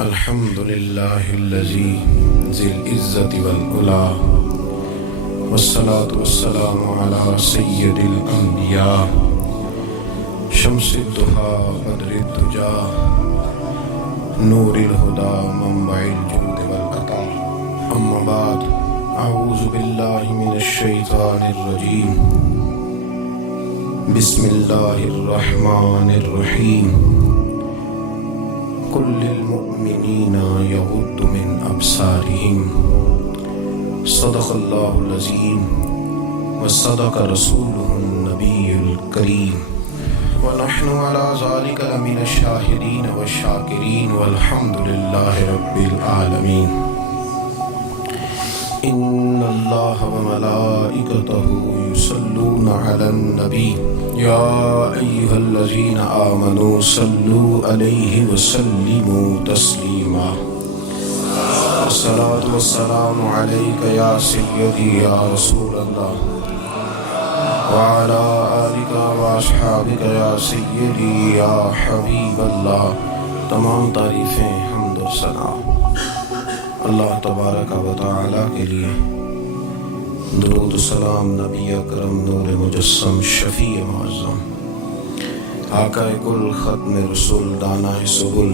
الحمد لله الذي ذي العزة والعلا والصلاة والسلام على سيد الأنبياء شمس الضحى بدر الدجى نور الهدى منبع الجود والعطاء. أما بعد، أعوذ بالله من الشيطان الرجيم. بسم الله الرحمن الرحيم. قل للمؤمنين يغضوا من أبصارهم صدق الله العظيم وصدق رسوله النبي الكريم ونحن على ذلك لمن الشاهدين والشاكرين والحمد لله رب العالمين. إن الله وملائكته يصلون على النبي يا أيها الذين آمنوا صلوا عليه وسلموا تسليما. الصلاة والسلام عليك يا سيدي يا رسول الله وعلى آلك وأصحابك يا سيدي يا حبيب الله. تمام تعریفیں حمد و ثنا اللہ تبارک و تعالی کے لیے. درود و سلام نبی اکرم نور مجسم شفیع معظم آقا کل ختم رسول دانا سبل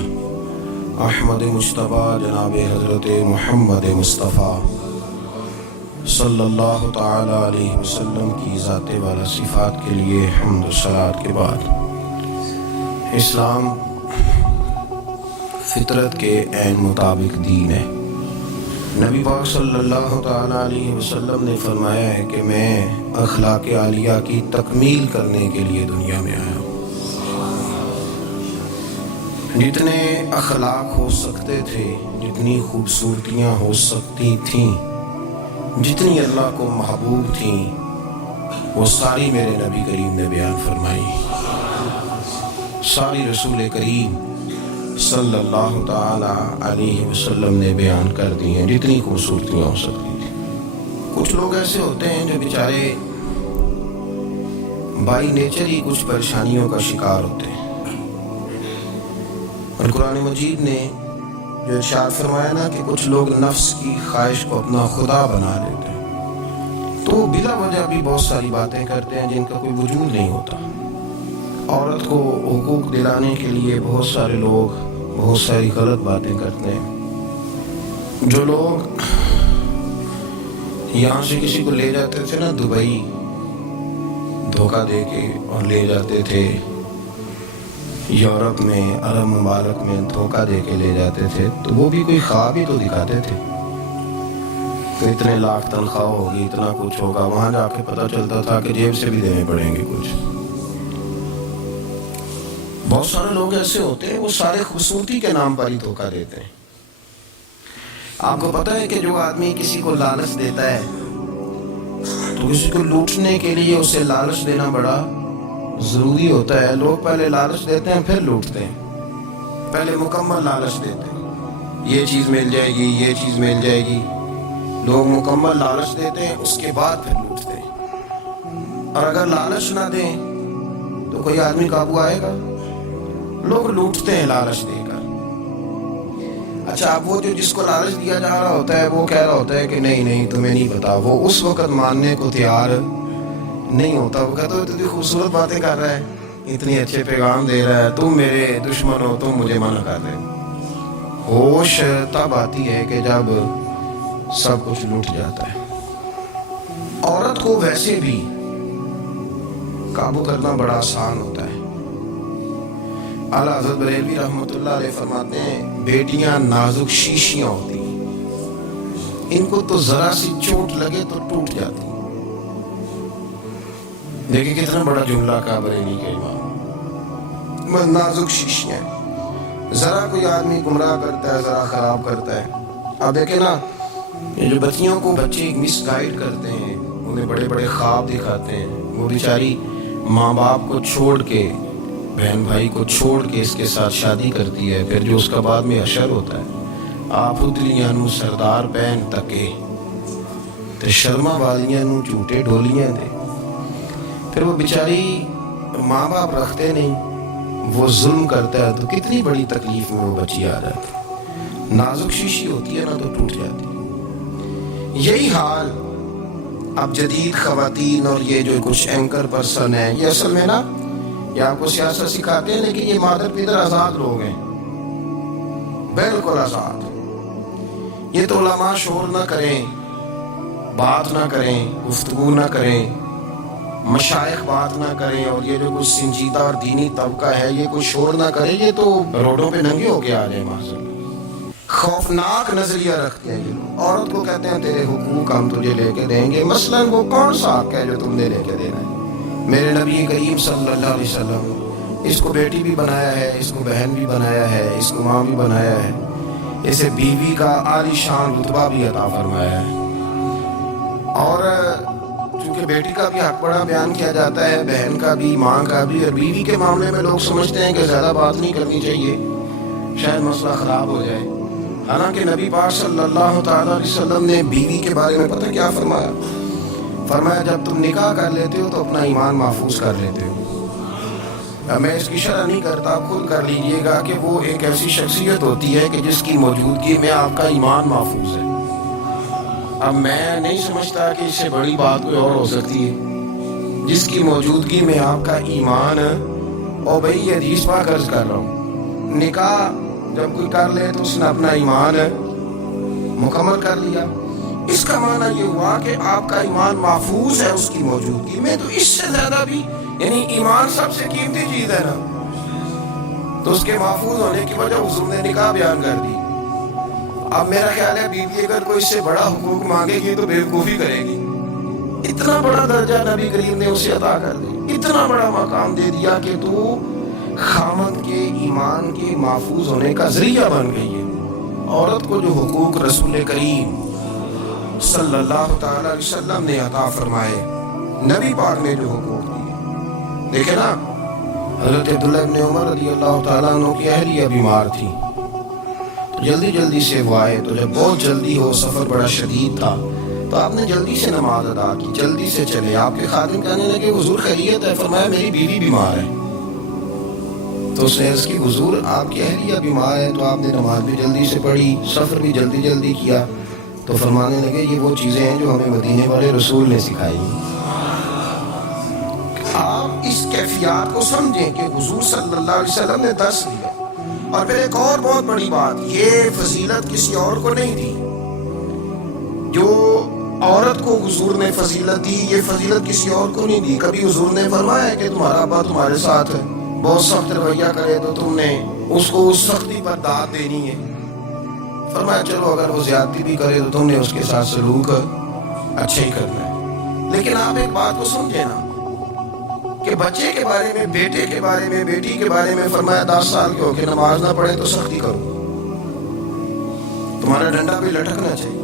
احمد مجتبیٰ جناب حضرت محمد مصطفیٰ صلی اللہ تعالی علیہ وسلم کی ذات والا صفات کے لیے حمد و صلات کے بعد، اسلام فطرت کے عین مطابق دین ہے. نبی پاک صلی اللہ تعالیٰ علیہ وسلم نے فرمایا ہے کہ میں اخلاق عالیہ کی تکمیل کرنے کے لیے دنیا میں آیا ہوں. جتنے اخلاق ہو سکتے تھے، جتنی خوبصورتیاں ہو سکتی تھیں، جتنی اللہ کو محبوب تھیں، وہ ساری میرے نبی کریم نے بیان فرمائی. ساری رسول کریم صلی اللہ تعالی علیہ وسلم نے بیان کر دی ہیں، جتنی خوبصورتیاں ہو سکتی تھیں. کچھ لوگ ایسے ہوتے ہیں جو بیچارے بائی نیچر ہی کچھ پریشانیوں کا شکار ہوتے ہیں، اور قرآن مجید نے جو ارشاد فرمایا نا کہ کچھ لوگ نفس کی خواہش کو اپنا خدا بنا لیتے ہیں، تو بلا وجہ بھی بہت ساری باتیں کرتے ہیں جن کا کوئی وجود نہیں ہوتا. عورت کو حقوق دلانے کے لیے بہت سارے لوگ بہت ساری غلط باتیں کرتے ہیں. جو لوگ یہاں سے کسی کو لے جاتے تھے نا دبئی، دھوکہ دے کے اور لے جاتے تھے یورپ میں، عرب ممالک میں دھوکہ دے کے لے جاتے تھے، تو وہ بھی کوئی خواب ہی تو دکھاتے تھے کہ اتنے لاکھ تنخواہ ہوگی، اتنا کچھ ہوگا. وہاں جا کے پتہ چلتا تھا کہ جیب سے بھی دینے پڑیں گے کچھ. بہت سارے لوگ ایسے ہوتے ہیں وہ سارے خوبصورتی کے نام پر ہی دھوکہ دیتے ہیں. آپ کو پتہ ہے کہ جو آدمی کسی کو لالچ دیتا ہے تو کسی کو لوٹنے کے لیے اسے لالچ دینا بڑا ضروری ہوتا ہے. لوگ پہلے لالچ دیتے ہیں پھر لوٹتے ہیں. پہلے مکمل لالچ دیتے ہیں، یہ چیز مل جائے گی، یہ چیز مل جائے گی. لوگ مکمل لالچ دیتے ہیں، اس کے بعد پھر لوٹتے ہیں. اور اگر لالچ نہ دیں تو کوئی آدمی قابو آئے گا؟ لوگ لوٹتے ہیں لالچ دے کر. اچھا، اب وہ جو جس کو لالچ دیا جا رہا ہوتا ہے وہ کہہ رہا ہوتا ہے کہ نہیں تمہیں نہیں پتا، وہ اس وقت ماننے کو تیار نہیں ہوتا. وہ کہتا ہے اتنی خوبصورت باتیں کر رہا ہے، اتنی اچھے پیغام دے رہا ہے، تم میرے دشمن ہو، تم مجھے منع کر رہے. ہوش تب آتی ہے کہ جب سب کچھ لوٹ جاتا ہے. عورت کو ویسے بھی قابو کرنا بڑا آسان ہوتا ہے. اعلیٰ حضرت بریلوی رحمۃ اللہ علیہ فرماتے ہیں بیٹیاں نازک شیشیاں ہوتی ہیں، ان کو تو ذرا سی چوٹ لگے تو ٹوٹ جاتی. دیکھیں کتنا بڑا جملہ کہا بریلوی کے امام. نازک شیشیاں، ذرا کوئی آدمی گمراہ کرتا ہے، ذرا خراب کرتا ہے. اب دیکھیں نا، یہ جو بچیوں کو بچے مس گائیڈ کرتے ہیں، انہیں بڑے بڑے خواب دکھاتے ہیں، وہ بیچاری ماں باپ کو چھوڑ کے، بہن بھائی کو چھوڑ کے اس کے ساتھ شادی کرتی ہے. پھر جو اس کا بعد میں حشر ہوتا ہے، آپ اتلیاں نو سردار پہن تکے تے شرما والیاں نو جھوٹے ڈولیاں دے. پھر وہ بیچاری ماں باپ رکھتے نہیں، وہ ظلم کرتا ہے تو کتنی بڑی تکلیف میں وہ بچی آ جاتی. نازک شیشی ہوتی ہے نا تو ٹوٹ جاتی ہے. یہی حال اب جدید خواتین اور یہ جو کچھ اینکر پرسن ہیں، یہ اصل میں نا یہ آپ کو سیاست سکھاتے ہیں، لیکن یہ مادر پیدر آزاد لوگ ہیں، بالکل آزاد. یہ تو علماء شور نہ کریں، بات نہ کریں، گفتگو نہ کریں، مشائخ بات نہ کریں، اور یہ جو کچھ سنجیدہ اور دینی طبقہ ہے یہ کوئی شور نہ کرے، یہ تو روڈوں پہ ننگے ہو کے آ جائے. معذرت، خوفناک نظریہ رکھتے ہیں یہ لوگ. عورت کو کہتے ہیں تیرے حقوق ہم تجھے لے کے دیں گے. مثلاً وہ کون سا حق ہے جو تم نے لے کے دینا ہے؟ میرے نبی کریم صلی اللہ علیہ وسلم اس کو بیٹی بھی بنایا ہے، اس کو بہن بھی بنایا ہے، اس کو ماں بھی بنایا ہے، اسے بیوی کا عالی شان رتبہ بھی عطا فرمایا ہے. اور چونکہ بیٹی کا بھی حق بڑا بیان کیا جاتا ہے، بہن کا بھی، ماں کا بھی. اور بیوی کے معاملے میں لوگ سمجھتے ہیں کہ زیادہ بات نہیں کرنی چاہیے، شاید مسئلہ خراب ہو جائے. حالانکہ نبی پاک صلی اللہ تعالیٰ علیہ وسلم نے بیوی کے بارے میں پتہ کیا فرمایا؟ فرمایا جب تم نکاح کر لیتے ہو تو اپنا ایمان محفوظ کر لیتے ہو. میں اس کی شرح نہیں کرتا، خود کر لیجئے گا کہ وہ ایک ایسی شخصیت ہوتی ہے کہ جس کی موجودگی میں آپ کا ایمان محفوظ ہے. اب میں نہیں سمجھتا کہ اس سے بڑی بات کوئی اور ہو سکتی ہے، جس کی موجودگی میں آپ کا ایمان. اور بھائی یہ حدیث پاک عرض کر رہا ہوں، نکاح جب کوئی کر لے تو اس نے اپنا ایمان مکمل کر لیا. اس کا معنی یہ ہوا کہ آپ کا ایمان محفوظ ہے اس کی موجودگی میں. تو اس سے زیادہ بھی، یعنی ایمان سب سے قیمتی چیز ہے نا، تو اس کے محفوظ ہونے کی وجہ حضور نے نکاح بیان کر دی. اب میرا خیال ہے بیوی اگر کوئی اس سے بڑا حقوق مانگے گی تو بیوقوفی کرے گی. اتنا بڑا درجہ نبی کریم نے اسے عطا کر دی، اتنا بڑا مقام دے دیا کہ تو خامد کے ایمان کے محفوظ ہونے کا ذریعہ بن گئی ہے. عورت کو جو حقوق رسول کریم صلی اللہ تعالی علیہ وسلم نے عطا فرمائے، نبی پاک نے جو حقوق دیے، دیکھیں نا حضرت عبداللہ ابن عمر رضی اللہ تعالیٰ عنہ کی اہلیہ بیمار تھی، تو جلدی سے وہ آئے. تو جب بہت جلدی ہو، سفر بڑا شدید تھا، تو آپ نے جلدی سے نماز ادا کی، جلدی سے چلے. آپ کے خادم کہنے لگے حضور خیریت ہے؟ فرمایا میری بیوی بیمار ہے. تو اس نے عرض کی حضور آپ کی اہلیہ بیمار ہے. تو آپ نے نماز بھی جلدی سے پڑھی، سفر بھی جلدی کیا. تو فرمانے لگے یہ وہ چیزیں ہیں جو ہمیں مدینے والے رسول نے سکھائی. آپ اس کیفیات کو سمجھیں کہ حضور صلی اللہ علیہ وسلم نے درس دیا. اور پھر ایک اور بہت بڑی بات، یہ فضیلت کسی اور کو نہیں دی. جو عورت کو حضور نے فضیلت دی، یہ فضیلت کسی اور کو نہیں دی. کبھی حضور نے فرمایا کہ تمہارا ابا تمہارے ساتھ بہت سخت رویہ کرے تو تم نے اس کو اس سختی پر داد دینی ہے. فرمایا چلو اگر وہ زیادتی بھی کرے تو تم نے اس کے ساتھ سلوک اچھا ہی کرنا ہے. لیکن آپ ایک بات کو سمجھیں نا کہ بچے کے بارے میں، بیٹے کے بارے میں، بیٹی کے بارے میں فرمایا 10 سال کے ہو کے نماز نہ پڑھے تو سختی کرو، تمہارا ڈنڈا بھی لٹکنا چاہیے.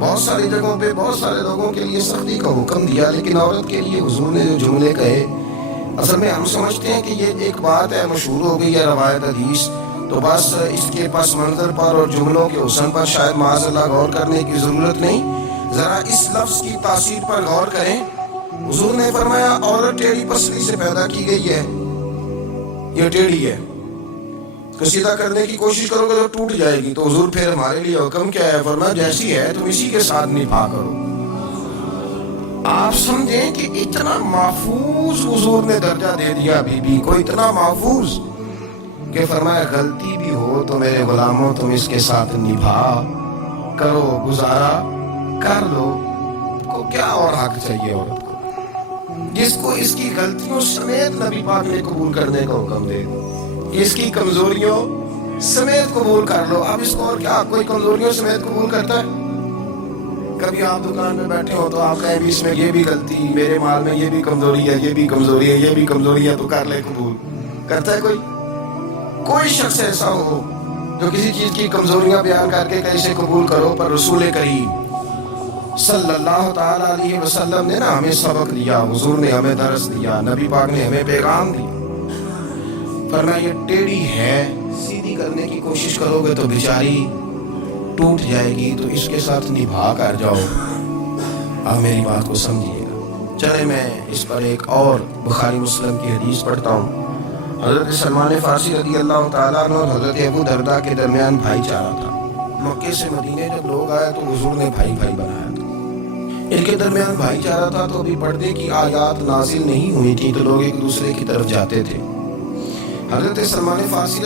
بہت ساری جگہوں پہ بہت سارے لوگوں کے لیے سختی کا حکم دیا، لیکن عورت کے لیے حضور نے جو جملے کہے، اصل میں ہم سمجھتے ہیں کہ یہ ایک بات ہے، مشہور ہو گئی ہے روایت حدیث، تو بس اس کے پس منظر پر اور جملوں کے حسن پر شاید معاذ اللہ غور کرنے کی ضرورت نہیں. ذرا اس لفظ کی تاثیر پر غور کریں. حضور نے فرمایا عورت ٹیڑھی پسلی سے پیدا کی گئی ہے، یہ ٹیڑھی ہے، تو سیدھا کرنے کی کوشش کرو گے تو ٹوٹ جائے گی. تو حضور پھر ہمارے لیے حکم کیا ہے؟ فرمایا جیسی ہے تم اسی کے ساتھ نبھا کرو. آپ سمجھیں کہ اتنا محفوظ حضور نے درجہ دے دیا بیوی کو، اتنا محفوظ کہ فرمایا غلطی بھی ہو تو میرے غلاموں تم اس کے ساتھ نبھا کرو، گزارا کر لو. کو کیا اور حق چاہیے عورت کو، جس کو اس کی غلطیوں سمیت نبی پاک نے قبول کرنے کا حکم دے، اس کی کمزوریوں سمیت قبول کر لو. اب اس کو اور کیا کوئی کمزوریوں سمیت قبول کرتا ہے؟ کبھی آپ دکان میں بیٹھے ہو تو آپ کہیں بھی اس میں یہ بھی غلطی، میرے مال میں یہ بھی کمزوری ہے، یہ بھی کمزوری ہے، یہ بھی کمزوری ہے، تو کر لے قبول. کرتا ہے کوئی شخص ایسا ہو جو کسی چیز کی کمزوریاں بیان کر کے کیسے قبول کرو؟ پر رسول کریم صلی اللہ تعالی علیہ وسلم نے نا ہمیں سبق دیا، حضور نے ہمیں درس دیا، نبی پاک نے ہمیں پیغام دیا. فرمایا یہ ٹیڑھی ہے، سیدھی کرنے کی کوشش کرو گے تو بیچاری ٹوٹ جائے گی، تو اس کے ساتھ نبھا کر جاؤ. آپ میری بات کو سمجھیے گا. چلے میں اس پر ایک اور بخاری مسلم کی حدیث پڑھتا ہوں. حضرت سلمان فارسی رضی اللہ تعالیٰ عنہ اور حضرت ابو درداء کے درمیان بھائی چارہ تھا۔ مکے سے مدینے جب لوگ آئے تو حضور نے بھائی بھائی بنایا تھا۔ ان کے درمیان بھائی چارہ تھا تو ابھی پردے کی آیات نازل نہیں ہوئی تھی تو لوگ ایک دوسرے کی طرف جاتے تھے۔ حضرت سلمان فارسی